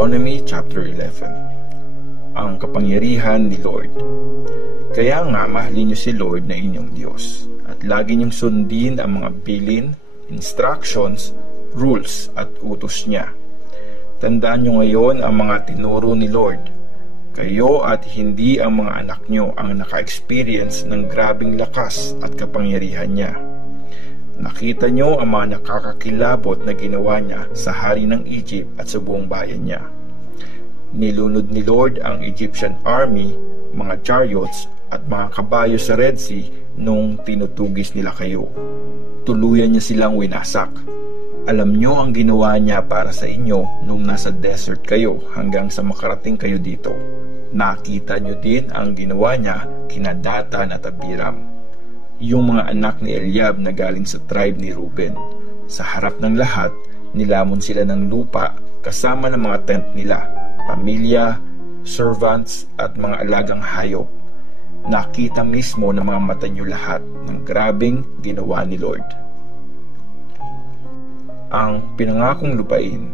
Deuteronomy chapter 11. Ang kapangyarihan ni Lord. Kaya nga mahalin niyo si Lord na inyong Diyos, at lagi niyong sundin ang mga bilin, instructions, rules at utos niya. Tandaan niyo ngayon ang mga tinuro ni Lord. Kayo at hindi ang mga anak niyo ang naka-experience ng grabing lakas at kapangyarihan niya. Nakita niyo ang mga nakakakilabot na ginawa niya sa hari ng Egypt at sa buong bayan niya. Nilunod ni Lord ang Egyptian army, mga chariots at mga kabayo sa Red Sea nung tinutugis nila kayo. Tuluyan niya silang winasak. Alam niyo ang ginawa niya para sa inyo nung nasa desert kayo hanggang sa makarating kayo dito. Nakita niyo din ang ginawa niya kina Datan at Abiram, yung mga anak ni Eliab na galing sa tribe ni Reuben. Sa harap ng lahat, nilamon sila ng lupa kasama ng mga tent nila, pamilya, servants at mga alagang hayop. Nakita mismo ng mga mata niyo lahat ng grabing ginawa ni Lord. Ang pinangakong lupain.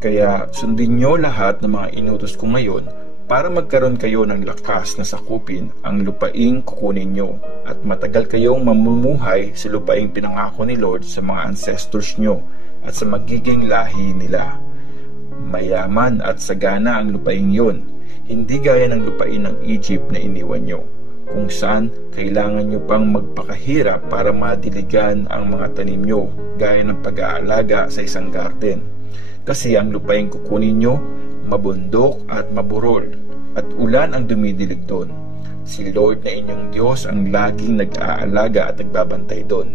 Kaya sundin niyo lahat ng mga inutos ko ngayon para magkaroon kayo ng lakas na sakupin ang lupaing kukunin nyo at matagal kayong mamumuhay sa lupaing pinangako ni Lord sa mga ancestors nyo at sa magiging lahi nila. Mayaman at sagana ang lupaing yon, hindi gaya ng lupain ng Egypt na iniwan nyo, kung saan kailangan nyo pang magpakahirap para madiligan ang mga tanim nyo gaya ng pag-aalaga sa isang garden. Kasi ang lupaing kukunin nyo mabundok at maburol, at ulan ang dumidilig doon. Si Lord na inyong Diyos ang laging nag-aalaga at nagbabantay doon.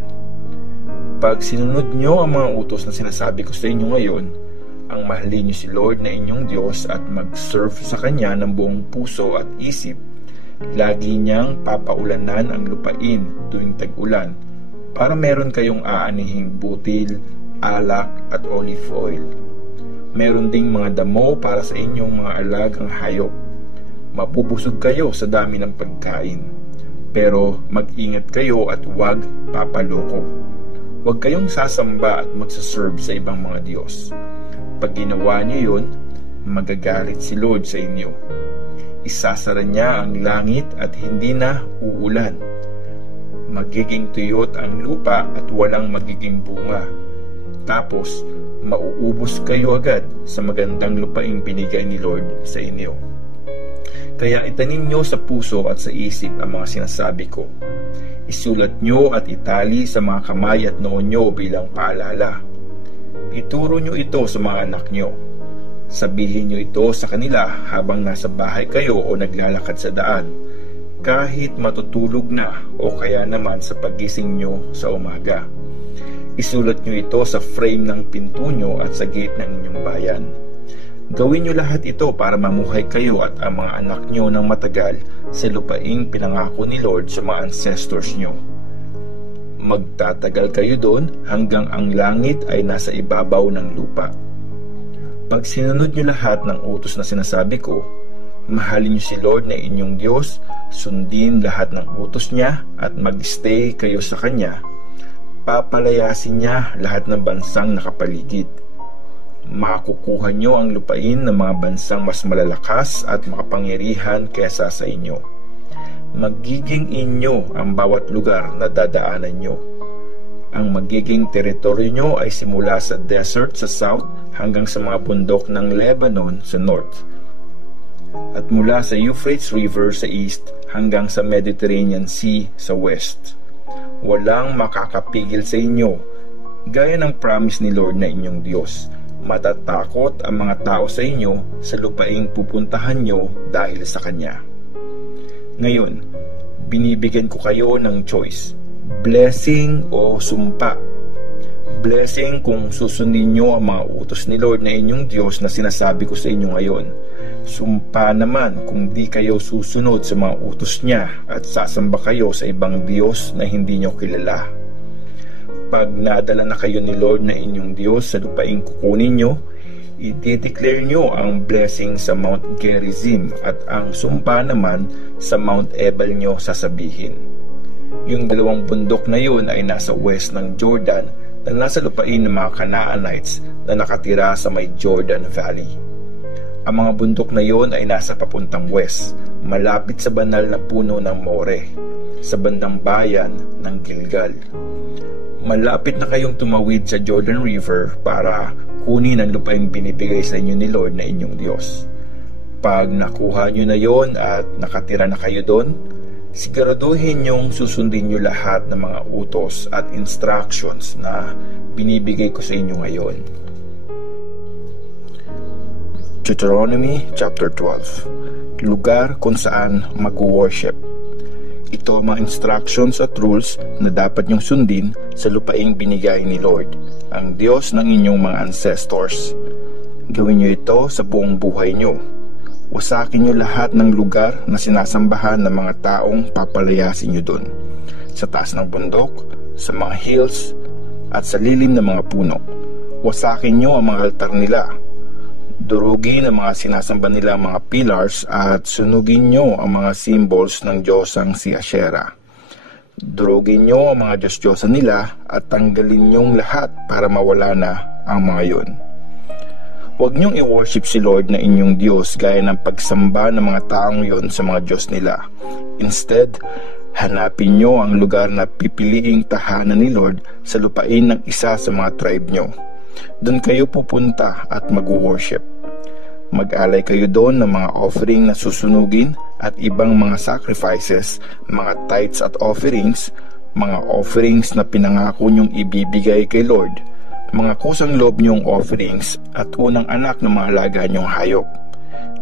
Pag sinunod nyo ang mga utos na sinasabi ko sa inyo ngayon, ang mahalin nyo si Lord na inyong Diyos at mag-serve sa Kanya ng buong puso at isip, lagi niyang papaulanan ang lupain tuwing tag-ulan para meron kayong aanihing butil, alak at olive oil. Meron ding mga damo para sa inyong mga alagang hayop. Mapupusog kayo sa dami ng pagkain. Pero mag-ingat kayo at huwag papaloko. Huwag kayong sasamba at magsaserve sa ibang mga Diyos. Pag ginawa niyo yun, magagalit si Lord sa inyo. Isasara niya ang langit at hindi na uulan. Magiging tuyot ang lupa at walang magiging bunga. Tapos, mauubos kayo agad sa magandang lupaing binigay ni Lord sa inyo. Kaya itanim nyo sa puso at sa isip ang mga sinasabi ko. Isulat nyo at itali sa mga kamay at noo nyo bilang paalala. Ituro nyo ito sa mga anak nyo. Sabihin nyo ito sa kanila habang nasa bahay kayo o naglalakad sa daan, kahit matutulog na o kaya naman sa pagising nyo sa umaga. Isulat nyo ito sa frame ng pinto nyo at sa gate ng inyong bayan. Gawin nyo lahat ito para mamuhay kayo at ang mga anak nyo ng matagal sa lupaing pinangako ni Lord sa mga ancestors nyo. Magtatagal kayo doon hanggang ang langit ay nasa ibabaw ng lupa. Pag sinunod nyo lahat ng utos na sinasabi ko, mahalin nyo si Lord na inyong Diyos, sundin lahat ng utos niya at mag-stay kayo sa Kanya, papalayasin niya lahat ng bansang nakapaligid. Makukuha nyo ang lupain ng mga bansang mas malalakas at makapangyarihan kaysa sa inyo. Magiging inyo ang bawat lugar na dadaanan nyo. Ang magiging teritoryo nyo ay simula sa desert sa south hanggang sa mga bundok ng Lebanon sa north, at mula sa Euphrates River sa east hanggang sa Mediterranean Sea sa west. Walang makakapigil sa inyo, gaya ng promise ni Lord na inyong Diyos. Matatakot ang mga tao sa inyo sa lupaing pupuntahan nyo dahil sa Kanya. Ngayon, binibigyan ko kayo ng choice, blessing o sumpa. Blessing kung susundin nyo ang mga utos ni Lord na inyong Diyos na sinasabi ko sa inyo ngayon. Sumpa naman kung di kayo susunod sa mga utos niya at sasamba kayo sa ibang Diyos na hindi nyo kilala. Pag nadala na kayo ni Lord na inyong Diyos sa lupaing kukunin nyo, i-declare nyo ang blessing sa Mount Gerizim at ang sumpa naman sa Mount Ebal nyo sasabihin. Yung dalawang bundok na yun ay nasa west ng Jordan na nasa lupain ng mga Canaanites na nakatira sa may Jordan Valley. Ang mga bundok na yon ay nasa papuntang west, malapit sa banal na puno ng More, sa bandang bayan ng Gilgal. Malapit na kayong tumawid sa Jordan River para kunin ang lupaing binibigay sa inyo ni Lord na inyong Diyos. Pag nakuha nyo na yon at nakatira na kayo doon, siguraduhin nyong susundin nyo lahat ng mga utos at instructions na binibigay ko sa inyo ngayon. Deuteronomy chapter 12. Lugar kung saan mag-worship. Ito ang mga instructions at rules na dapat nyong sundin sa lupaing binigay ni Lord, ang Diyos ng inyong mga ancestors. Gawin nyo ito sa buong buhay nyo. Wasakin nyo lahat ng lugar na sinasambahan ng mga taong papalayasin nyo doon, sa taas ng bundok, sa mga hills, at sa lilim ng mga puno. Wasakin nyo ang mga altar nila. Durugin ang mga sinasamba nila mga pillars at sunugin nyo ang mga symbols ng Diyosang si Asherah. Durugin nyo ang mga Diyos-Diyosan nila at tanggalin nyong lahat para mawala na ang mga yun. Huwag nyong i-worship si Lord na inyong Diyos gaya ng pagsamba ng mga taong yon sa mga Diyos nila. Instead, hanapin nyo ang lugar na pipiliing tahanan ni Lord sa lupain ng isa sa mga tribe nyo. Doon kayo pupunta at mag-worship. Mag-alay kayo doon ng mga offering na susunugin at ibang mga sacrifices, mga tithes at offerings, mga offerings na pinangako nyong ibibigay kay Lord, mga kusang loob nyong offerings at unang anak ng mga alaga nyong hayop.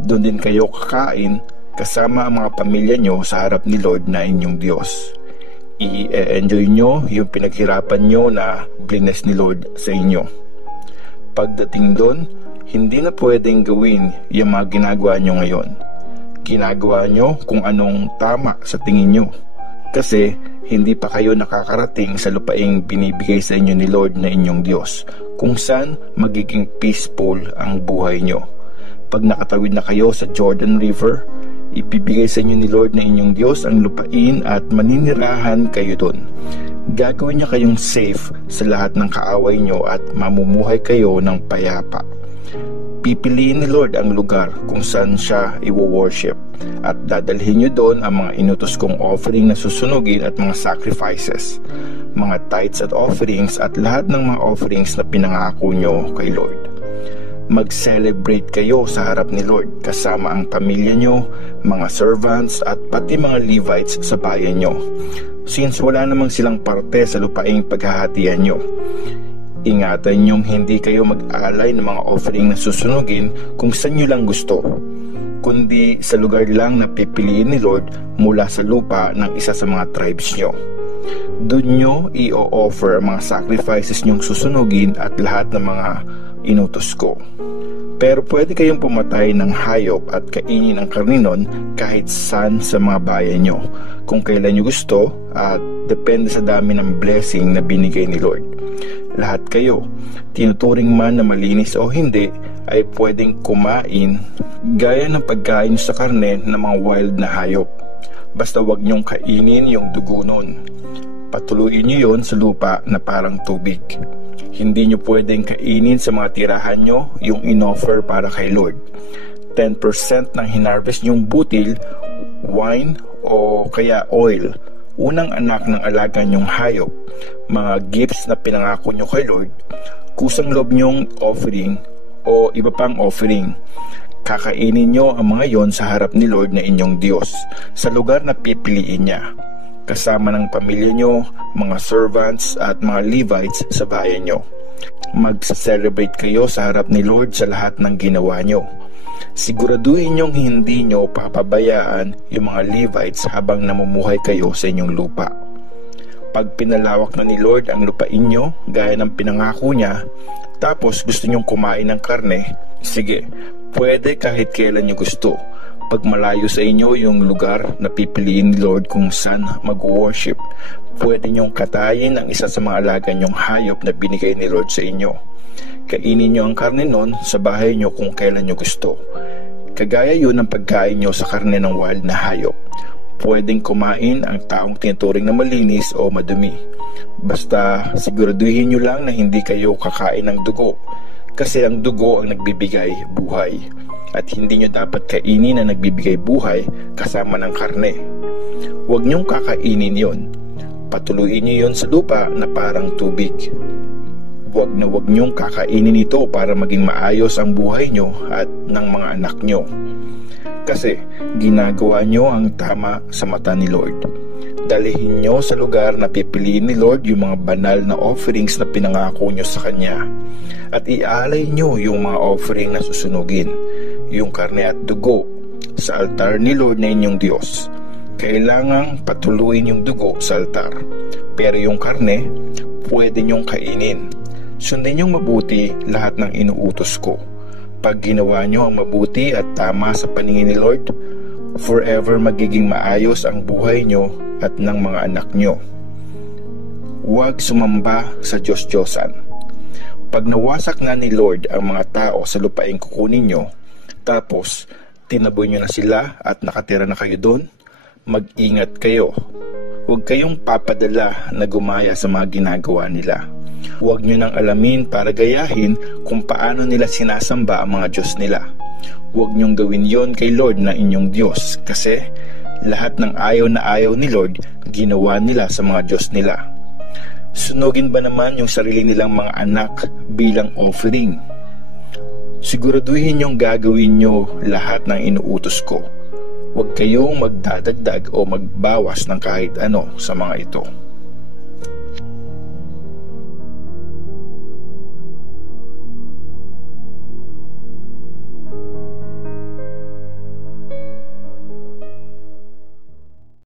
Doon din kayo kakain kasama ang mga pamilya nyo sa harap ni Lord na inyong Diyos. I-enjoy nyo yung pinaghirapan nyo na bless ni Lord sa inyo. Pagdating doon, hindi na pwedeng gawin yung mga ginagawa nyo ngayon. Ginagawa nyo kung anong tama sa tingin nyo. Kasi hindi pa kayo nakakarating sa lupaing binibigay sa inyo ni Lord na inyong Diyos, kung saan magiging peaceful ang buhay nyo. Pag nakatawid na kayo sa Jordan River, ibibigay sa inyo ni Lord na inyong Diyos ang lupain at maninirahan kayo doon. Gagawin niya kayong safe sa lahat ng kaaway nyo at mamumuhay kayo ng payapa. Pipiliin ni Lord ang lugar kung saan siya i-worship at dadalhin nyo doon ang mga inutos kong offering na susunugin at mga sacrifices, mga tithes at offerings at lahat ng mga offerings na pinangako nyo kay Lord. Mag-celebrate kayo sa harap ni Lord kasama ang pamilya nyo, mga servants at pati mga Levites sa bayan nyo, since wala namang silang parte sa lupaing paghahatian nyo. Ingatan nyong hindi kayo mag-alay ng mga offering na susunugin kung saan nyo lang gusto, kundi sa lugar lang na pipiliin ni Lord mula sa lupa ng isa sa mga tribes nyo. Doon nyo i-offer mga sacrifices nyong susunugin at lahat ng mga inutos ko. Pero pwede kayong pumatay ng hayop at kainin ang karne nun kahit saan sa mga bayan nyo, kung kailan nyo gusto at depende sa dami ng blessing na binigay ni Lord. Lahat kayo, tinuturing man na malinis o hindi, ay pwedeng kumain gaya ng pagkain sa karne ng mga wild na hayop. Basta wag nyong kainin yung dugo nun. Patuluin nyo yon sa lupa na parang tubig. Hindi nyo pwedeng kainin sa mga tirahan nyo yung inoffer para kay Lord. 10% ng hinarvest nyong butil, wine o kaya oil, unang anak ng alaga nyong hayop, mga gifts na pinangako nyo kay Lord, kusang loob nyong offering o iba pang offering. Kakainin nyo ang mga yon sa harap ni Lord na inyong Diyos, sa lugar na pipiliin niya, kasama ng pamilya nyo, mga servants at mga Levites sa bayan nyo. Magsa-celebrate kayo sa harap ni Lord sa lahat ng ginawa nyo. Siguraduhin nyong hindi nyo papabayaan yung mga Levites habang namumuhay kayo sa inyong lupa. Pag pinalawak na ni Lord ang lupain nyo gaya ng pinangako niya, tapos gusto nyong kumain ng karne, sige, pwede kahit kailan nyo gusto. Pag malayo sa inyo yung lugar na pipiliin ni Lord kung saan mag-worship, pwede nyong katayin ang isa sa mga alaga nyong hayop na binigay ni Lord sa inyo. Kainin nyo ang karne nun sa bahay nyo kung kailan nyo gusto. Kagaya yun ang pagkain nyo sa karne ng wild na hayop. Pwedeng kumain ang taong tinuturing na malinis o madumi. Basta siguraduhin nyo lang na hindi kayo kakain ng dugo, kasi ang dugo ang nagbibigay buhay. at hindi nyo dapat kainin na nagbibigay buhay kasama ng karne. Huwag nyong kakainin yon. Patuluin nyo yon sa lupa na parang tubig. Huwag nyong kakainin ito para maging maayos ang buhay nyo at ng mga anak nyo. Kasi ginagawa nyo ang tama sa mata ni Lord. Dalihin nyo sa lugar na pipiliin ni Lord yung mga banal na offerings na pinangako nyo sa Kanya. At ialay nyo yung mga offering na susunugin, yung karne at dugo, sa altar ni Lord na inyong Diyos. Kailangang patuluin yung dugo sa altar. Pero yung karne, pwede nyong kainin. Sundin nyong mabuti lahat ng inuutos ko. Pag ginawa nyo ang mabuti at tama sa paningin ni Lord, forever magiging maayos ang buhay nyo at ng mga anak nyo. Huwag sumamba sa Diyos-Diyosan. Pag nawasak na ni Lord ang mga tao sa lupaing kukunin nyo, tapos tinaboy nyo na sila at nakatira na kayo doon, mag-ingat kayo. Huwag kayong papadala na gumaya sa mga ginagawa nila. Huwag nyo nang alamin para gayahin kung paano nila sinasamba ang mga Diyos nila. Huwag nyong gawin yon kay Lord na inyong Diyos, kasi lahat ng ayaw na ayaw ni Lord, ginawa nila sa mga Diyos nila. Sunugin ba naman yung sarili nilang mga anak bilang offering? Siguraduhin nyong gagawin nyo lahat ng inuutos ko. Huwag kayong magdadagdag o magbawas ng kahit ano sa mga ito.